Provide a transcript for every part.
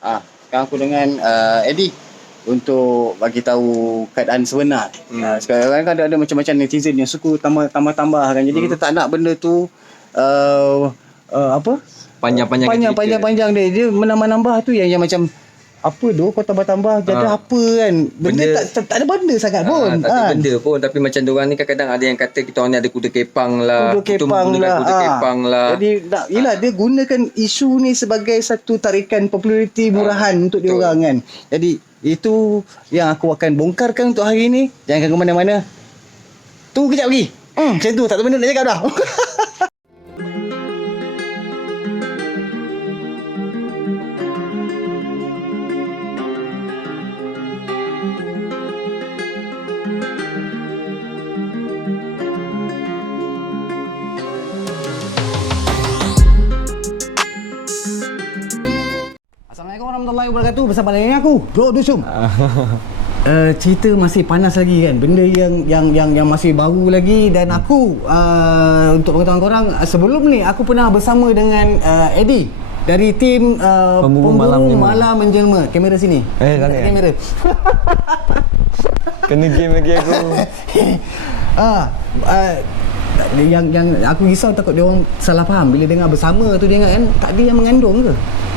Sekarang aku dengan Eddie untuk bagi tahu keadaan sebenar. Sekarang kan ada macam-macam netizen yang suka tambah kan. Jadi kita tak nak benda tu apa? Panjang dia menambah tu yang macam apa doh kau tambah-tambah jadi apa kan. Benda tak ada benda sangat pun. Tak ada benda pun, tapi macam diorang ni kadang-kadang ada yang kata kita orang ni ada kuda kepang lah. Kuda kepang lah. Jadi yelah, dia gunakan isu ni sebagai satu tarikan populariti murahan untuk diorang kan. Jadi itu yang aku akan bongkarkan untuk hari ni. Jangan ke mana-mana. Tunggu kejap lagi. Macam tu, tak ada benda nak cakap dah. Assalamualaikum warahmatullahi wabarakatuh. Bersama dengan aku, Bro Dusum. Cerita masih panas lagi kan. Benda yang masih baru lagi. Dan aku untuk pengetahuan korang, sebelum ni aku pernah bersama dengan Eddie dari tim Pemburu Malam Menjelma. Kamera sini. Kamera. Kena game lagi aku. Yang aku risau takut dia orang salah faham bila dengar bersama tu. Dia ingat kan tak ada yang mengandung ke?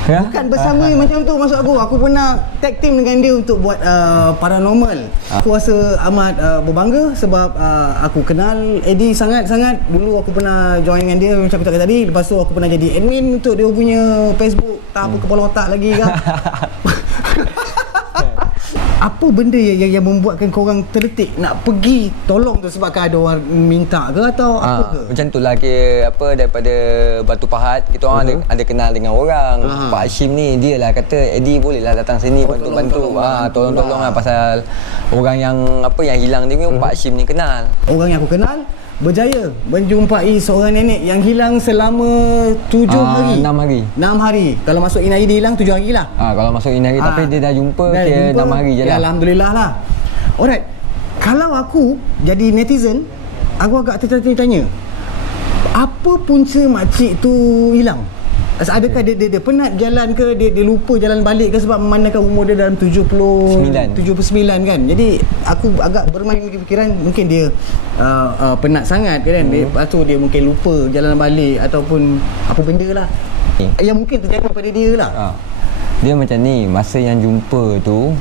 Bukan bersama macam tu maksud aku. Aku pernah tag team dengan dia untuk buat paranormal. Aku rasa amat berbangga sebab aku kenal Eddie sangat-sangat. Dulu aku pernah join dengan dia macam aku cakap tadi. Lepas tu aku pernah jadi admin untuk dia punya Facebook. Tak apa kepala otak lagi kan. Apa benda yang membuatkan korang terdetik nak pergi tolong tu? Sebabkan ada orang minta ke atau apa ke? Macam tu lah, daripada Batu Pahat kita orang ada kenal dengan orang. Pak Hashim ni dia lah kata Eddie boleh lah datang sini bantu-bantu. Tolong-tolong lah pasal orang yang hilang ni Pak Hashim ni kenal. Orang yang aku kenal berjaya menjumpai seorang nenek yang hilang selama 7 hari. 6 hari. Kalau masuk Inari dia hilang 7 hari lah. Kalau masuk Inari tapi dia dah jumpa 6 hari je lah. Alhamdulillah lah. Alright. Kalau aku jadi netizen, aku agak tertanya-tanya. Apa punca makcik tu hilang? Adakah dia penat jalan ke, dia lupa jalan balik ke sebab memandangkan umur dia dalam 79 kan. Jadi aku agak bermain fikiran mungkin dia penat sangat kan. Lepas tu dia mungkin lupa jalan balik ataupun apa benda lah yang mungkin terjadi pada dia lah. Dia macam ni, masa yang jumpa tu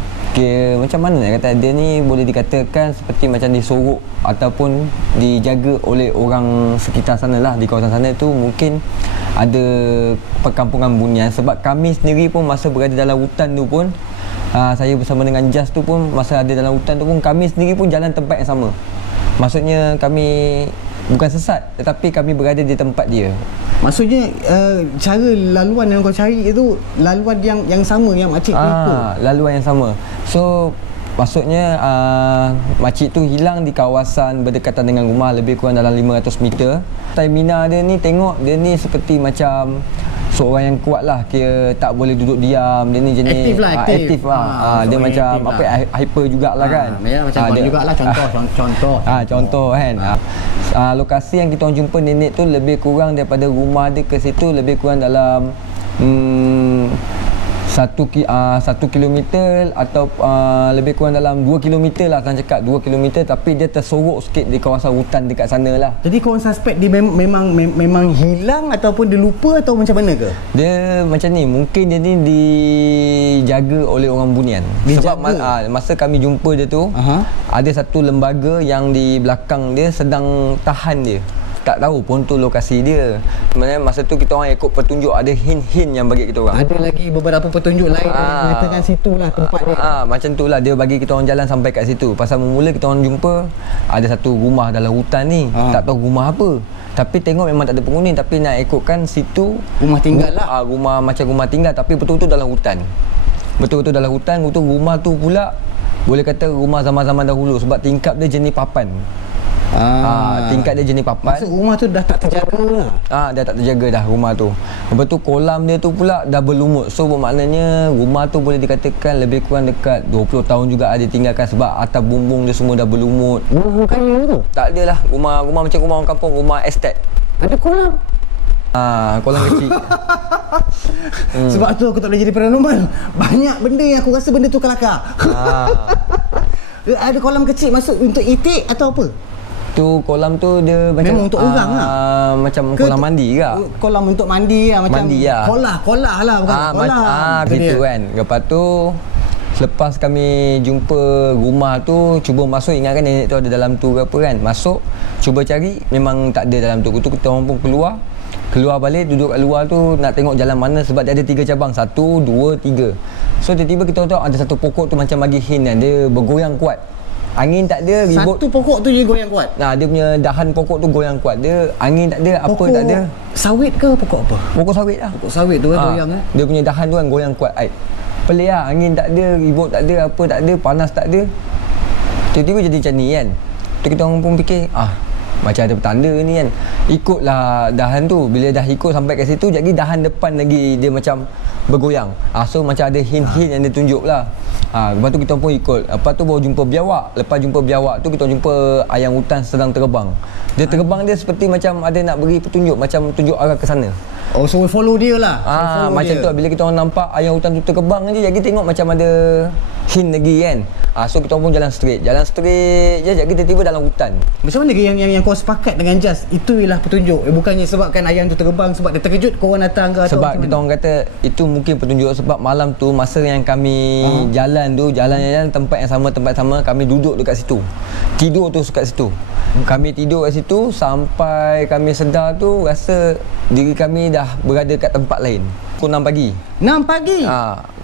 macam mana nak kata, dia ni boleh dikatakan seperti macam disorok ataupun dijaga oleh orang sekitar sana lah. Di kawasan sana tu mungkin ada perkampungan bunian. Sebab kami sendiri pun masa berada dalam hutan tu pun saya bersama dengan Jas tu pun masa ada dalam hutan tu pun kami sendiri pun jalan tempat yang sama. Maksudnya kami bukan sesat tetapi kami berada di tempat dia. Maksudnya cara laluan yang kau cari itu laluan yang sama yang makcik tu ikut. Laluan yang sama. So maksudnya makcik tu hilang di kawasan berdekatan dengan rumah lebih kurang dalam 500 meter. Stamina dia ni tengok dia ni seperti macam seorang yang kuat lah, kira tak boleh duduk diam. Dia ni jenis aktif lah. Dia macam hyper jugalah kan. Macam kau jugalah contoh kan. Lokasi yang kita orang jumpa nenek tu lebih kurang daripada rumah dia ke situ lebih kurang dalam 1 kilometer atau lebih kurang dalam 2 kilometer lah, akan cakap 2 kilometer, tapi dia tersorok sikit di kawasan hutan dekat sana lah. Jadi korang suspect dia memang hilang ataupun dia lupa atau macam mana ke? Dia macam ni, mungkin dia ni dijaga oleh orang bunian. Sebab masa kami jumpa dia tu ada satu lembaga yang di belakang dia sedang tahan dia. Tak tahu pun tu lokasi dia. Sebenarnya masa tu kita orang ikut petunjuk, ada hint-hint yang bagi kita orang. Ada lagi beberapa petunjuk lain yang mengatakan situlah tempat dia. Macam tu lah dia bagi kita orang jalan sampai kat situ. Pasal mula kita orang jumpa ada satu rumah dalam hutan ni. Tak tahu rumah apa. Tapi tengok memang tak ada penghuni, tapi nak ikutkan situ rumah tinggal lah. Rumah macam rumah tinggal tapi betul-betul dalam hutan. Betul-betul dalam hutan. Rumah tu pula boleh kata rumah zaman-zaman dahulu sebab tingkap dia jenis papan. Tingkat dia jenis papan. Maksud rumah tu dah tak terjaga lah. Dah tak terjaga dah rumah tu. Lepas tu kolam dia tu pula dah berlumut. So bermaknanya rumah tu boleh dikatakan lebih kurang dekat 20 tahun juga ada tinggalkan sebab atas bumbung dia semua dah berlumut. Bukan tu? Tak ada lah. Rumah macam rumah orang kampung, rumah estate. Ada kolam? Kolam kecil. Sebab tu aku tak boleh jadi paranormal. Banyak benda yang aku rasa benda tu kelakar. Ada kolam kecil masuk untuk itik atau apa? Tu kolam tu dia macam memang untuk orang lah. Macam kolam mandi ke? Kolam untuk mandi lah, macam mandi lah. Kolah lah bukan kolam. Begitu kan. Lepas tu selepas kami jumpa rumah tu, cuba masuk, ingatkan nenek tu ada dalam tu ke apa kan. Masuk, cuba cari, memang tak ada dalam tu. Tu kita orang pun keluar balik, duduk kat luar tu nak tengok jalan mana sebab dia ada 3 cabang, 1, 2, 3. So tiba-tiba kita tengok ada satu pokok tu macam bagi hint kan, dia bergoyang kuat. Angin tak ada, ribut. Satu pokok tu je goyang kuat. Dia punya dahan pokok tu goyang kuat. Dia angin tak ada, apa tak ada. Sawit ke pokok apa? Pokok sawit lah. Pokok sawit tu goyang Dia punya dahan tu kan goyang kuat. Pelik lah, angin tak ada, ribut tak ada, apa tak ada, panas tak ada. Tiba-tiba jadi macam ni kan. Tu kita orang pun fikir, macam ada petanda ni kan. Ikutlah dahan tu. Bila dah ikut sampai kat situ, jadi dahan depan lagi dia macam bergoyang. So macam ada hint-hint yang dia tunjuk lah. Lepas tu kita pun ikut. Lepas tu baru jumpa biawak. Lepas jumpa biawak tu kita jumpa ayam hutan sedang terbang. Dia terbang dia seperti macam ada nak beri petunjuk, macam tunjuk arah ke sana. Oh, so we follow dia lah. Macam tu bila kita orang nampak ayam hutan tu terbang je, jadi tengok macam ada hint lagi kan. So kita pun jalan straight je, jadi tiba-tiba dalam hutan. Macam mana yang kau sepakat dengan Jas itu ialah petunjuk? Bukannya sebabkan ayam tu terbang sebab dia terkejut kau orang datang ke atau sebab kita orang kata itu mungkin petunjuk sebab malam tu masa yang kami jalan tempat yang sama, kami duduk dekat situ. Tidur tu dekat situ. Kami tidur kat situ sampai kami sedar tu rasa diri kami dah berada kat tempat lain. Pukul 6 pagi. 6 pagi?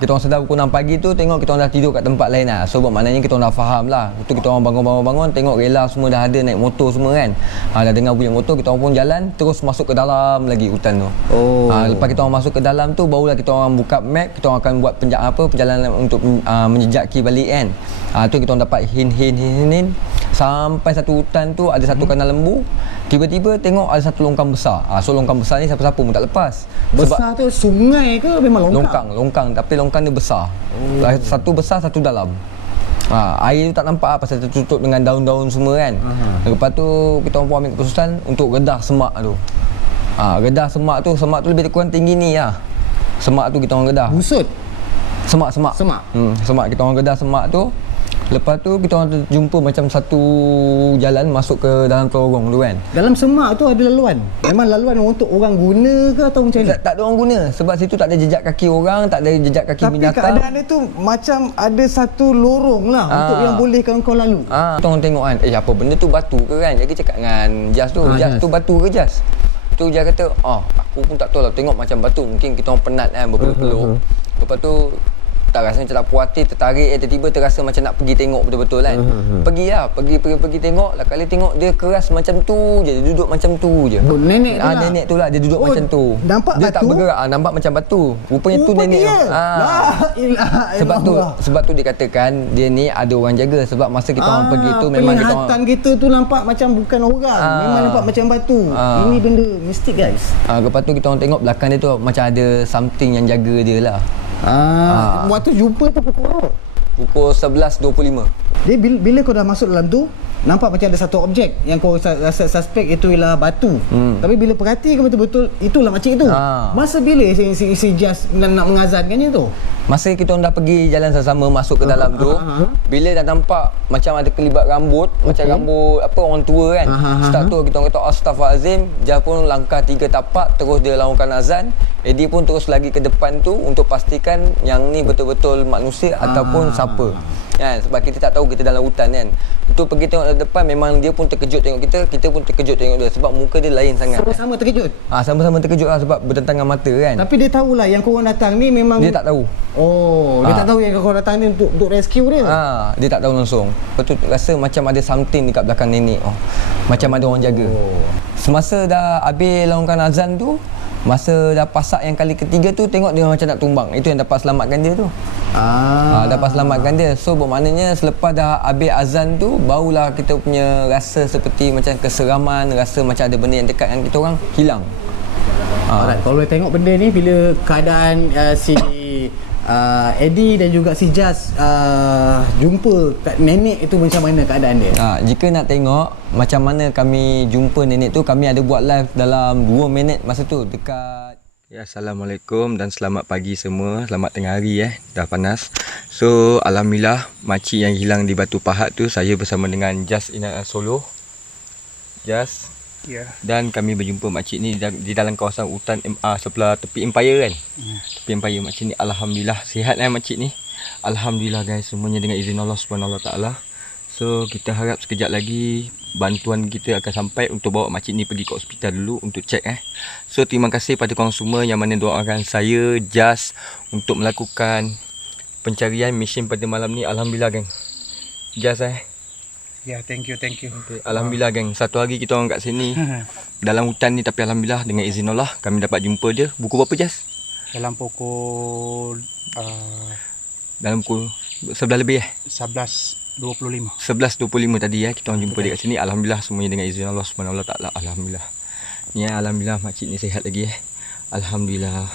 Kita orang sedar pukul 6 pagi tu, tengok kita orang dah tidur kat tempat lain lah. So maknanya kita orang dah faham lah. Itu kita orang bangun, tengok rela semua dah ada, naik motor semua kan. Dah dengar bunyi motor, kita orang pun jalan terus masuk ke dalam lagi hutan tu. Lepas kita orang masuk ke dalam tu, barulah kita orang buka map, kita orang akan buat perjalanan untuk menjejaki balik kan. Tu kita orang dapat hint. Sampai satu hutan tu ada satu kanal lembu. Tiba-tiba tengok ada satu longkang besar. So longkang besar ni siapa-siapa pun tak lepas. Besar tu sungai ke memang longkang? Longkang, tapi longkang dia besar. Satu besar, satu dalam. Air tu tak nampak pasal tertutup dengan daun-daun semua kan. Lepas tu kita orang pun ambil keputusan untuk redah semak tu. Redah semak tu lebih kurang tinggi ni lah. Semak tu kita orang redah. Busut? Semak. Semak kita orang redah semak tu. Lepas tu kita orang jumpa macam satu jalan masuk ke dalam lorong tu kan. Dalam semak tu ada laluan? Memang laluan untuk orang guna ke atau macam mana? Tak ada orang guna sebab situ tak ada jejak kaki orang, tak ada jejak kaki binatang. Tapi keadaan dia tu macam ada satu lorong lah untuk yang bolehkan kau lalu. Kita orang tengok kan, apa benda tu batu ke kan. Jadi cakap dengan Jas tu, Jas tu batu ke Jas? Tu Jas kata, aku pun tak tahu lah, tengok macam batu. Mungkin kita orang penat kan berpeluk-peluk. Lepas tu tak rasa macam tak puas hati, tertarik, tiba-tiba terasa macam nak pergi tengok betul-betul kan. Pergi tengok lah. Kali tengok dia keras macam tu je, dia duduk macam tu je. Nenek tu lah. Nenek tu lah, dia duduk macam tu. Nampak dia batu? Tak bergerak, nampak macam batu. Rupanya tu nenek dia. Sebab tu dikatakan dia ni ada orang jaga. Sebab masa kita orang pergi tu memang penglihatan kita tu nampak macam bukan orang. Memang nampak macam batu. Ini benda mistik guys. Lepas tu kita orang tengok belakang dia tu macam ada something yang jaga dia lah. Waktu jumpa tu pukul 11.25. Jadi bila kau dah masuk dalam tu, nampak macam ada satu objek yang kau rasa suspek itu ialah batu. Tapi bila perhatikan betul-betul itulah makcik tu. Masa bila si Jas nak mengazankannya tu? Masa kita orang dah pergi jalan sama-sama masuk ke dalam tu, bila dah nampak macam ada kelibat rambut, macam rambut apa orang tua kan. Start tu kita orang kata astaghfirullahalazim, Jas pun langkah 3 tapak terus dia lakukan azan. Eddie pun terus lagi ke depan tu untuk pastikan yang ni betul-betul manusia ataupun siapa. Kan, sebab kita tak tahu kita dalam hutan kan. Itu pergi tengok dari depan, memang dia pun terkejut tengok kita pun terkejut tengok dia sebab muka dia lain sangat. Sama-sama terkejut? Sama-sama terkejut lah sebab bertentangan mata kan. Tapi dia tahulah yang korang datang ni memang... Dia tak tahu. Dia tak tahu yang korang datang ni untuk rescue dia? Dia tak tahu langsung. Lepas tu rasa macam ada something dekat belakang nenek. Macam ada orang jaga. Semasa dah habis lakukan azan tu, masa dah pasak yang kali ketiga tu, tengok dia macam nak tumbang. Itu yang dapat selamatkan dia tu. Dapat selamatkan dia. So bermaknanya selepas dah habis azan tu, barulah kita punya rasa seperti macam keseraman, rasa macam ada benda yang dekat dengan kita orang hilang. Alright, kalau boleh tengok benda ni bila keadaan si Eddie dan juga si Jas jumpa kat nenek itu macam mana keadaan dia? Jika nak tengok macam mana kami jumpa nenek tu, kami ada buat live dalam 2 minit masa tu dekat. Ya, Assalamualaikum dan selamat pagi semua. Selamat tengah hari dah panas. So, alhamdulillah makcik yang hilang di Batu Pahat tu, saya bersama dengan Jas Inayat Solo. Jas. Ya. Dan kami berjumpa makcik ni di dalam kawasan hutan sebelah tepi Empire kan. Tepi Empire. Makcik ni alhamdulillah sihat makcik ni. Alhamdulillah guys, semuanya dengan izin Allah Subhanahu Wa Taala. So kita harap sekejap lagi bantuan kita akan sampai untuk bawa makcik ni pergi ke hospital dulu untuk cek So terima kasih pada korang semua yang mana doakan saya, Jas, untuk melakukan pencarian mission pada malam ni. Alhamdulillah geng. Jas Ya, thank you. Okay. Alhamdulillah geng. Satu hari kita orang kat sini dalam hutan ni, tapi alhamdulillah dengan izin Allah kami dapat jumpa dia. Pukul berapa Jas? Dalam pukul Dalam pukul 11 lebih 11.25. 11.25 tadi kita orang jumpa dia kat sini. Alhamdulillah semuanya dengan izin Allah Subhanahu Wa Taala. Alhamdulillah. Ni alhamdulillah makcik ni sihat lagi Alhamdulillah.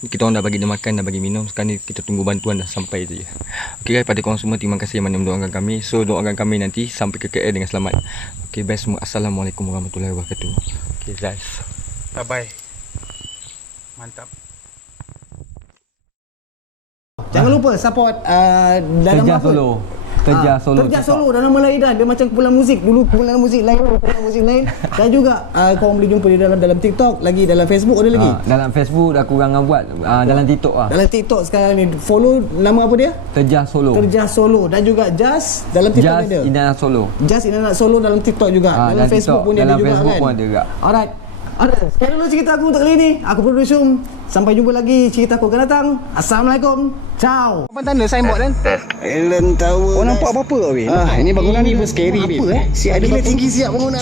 Kita orang dah bagi dia makan, dah bagi minum. Sekarang ni kita tunggu bantuan dah sampai tu je. Okay guys, pada korang semua terima kasih yang mana mendoakan kami. So doakan kami nanti sampai ke KL dengan selamat. Okay bye semua. Assalamualaikum warahmatullahi wabarakatuh. Okay guys, Bye bye. Mantap. Jangan lupa support dalam Terjah apa? Solo. Terjah Solo. Terjah Solo dalam nama lain dah. Dia macam kumpulan muzik. Dulu kumpulan muzik lain, kumpulan muzik lain. Dan juga korang boleh jumpa dia dalam TikTok, lagi dalam Facebook ada lagi. Dalam Facebook dah kurang buat. Dalam TikTok Dalam TikTok sekarang ni follow nama apa dia? Terjah Solo. Terjah Solo. Dan juga Jas dalam TikTok Jas ada. Inayat Solo. Jas Inayat Solo dalam TikTok juga. Dalam Facebook pun dia ada dalam juga Facebook kan. pun ada juga. Alright. Sekian dulu cerita aku untuk kali ni. Aku Producer Syum. Sampai jumpa lagi cerita aku akan datang. Assalamualaikum. Ciao. Apa tanda signboard kan? Island Tower. Oh, nampak apa-apa weh? Ini bangunan ni pun scary apa siap ada bila tinggi siap bangunan.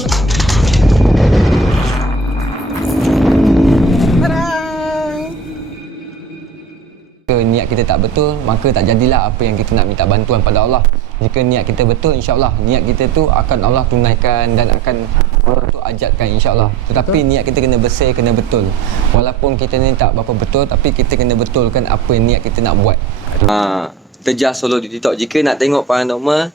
Niat kita tak betul, maka tak jadilah apa yang kita nak minta bantuan pada Allah. Jika niat kita betul, insya-Allah niat kita tu akan Allah tunaikan dan akan Allah tu ajatkan insya-Allah. Tetapi niat kita kena bersih, kena betul. Walaupun kita ni tak berapa betul, tapi kita kena betulkan apa yang niat kita nak buat. Terjah Solo di TikTok. Jika nak tengok paranormal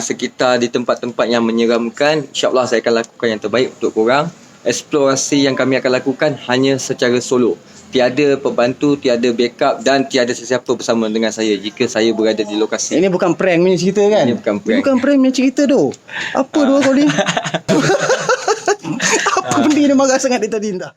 sekitar di tempat-tempat yang menyeramkan, insya-Allah saya akan lakukan yang terbaik untuk korang. Eksplorasi yang kami akan lakukan hanya secara solo. Tiada pembantu, tiada backup dan tiada sesiapa bersama dengan saya jika saya berada di lokasi. Ini bukan prank punya cerita kan? Ini bukan prank. Bukan prank punya cerita tu. Apa doa kau ni? Apa benda dia marah sangat dia tadi entah.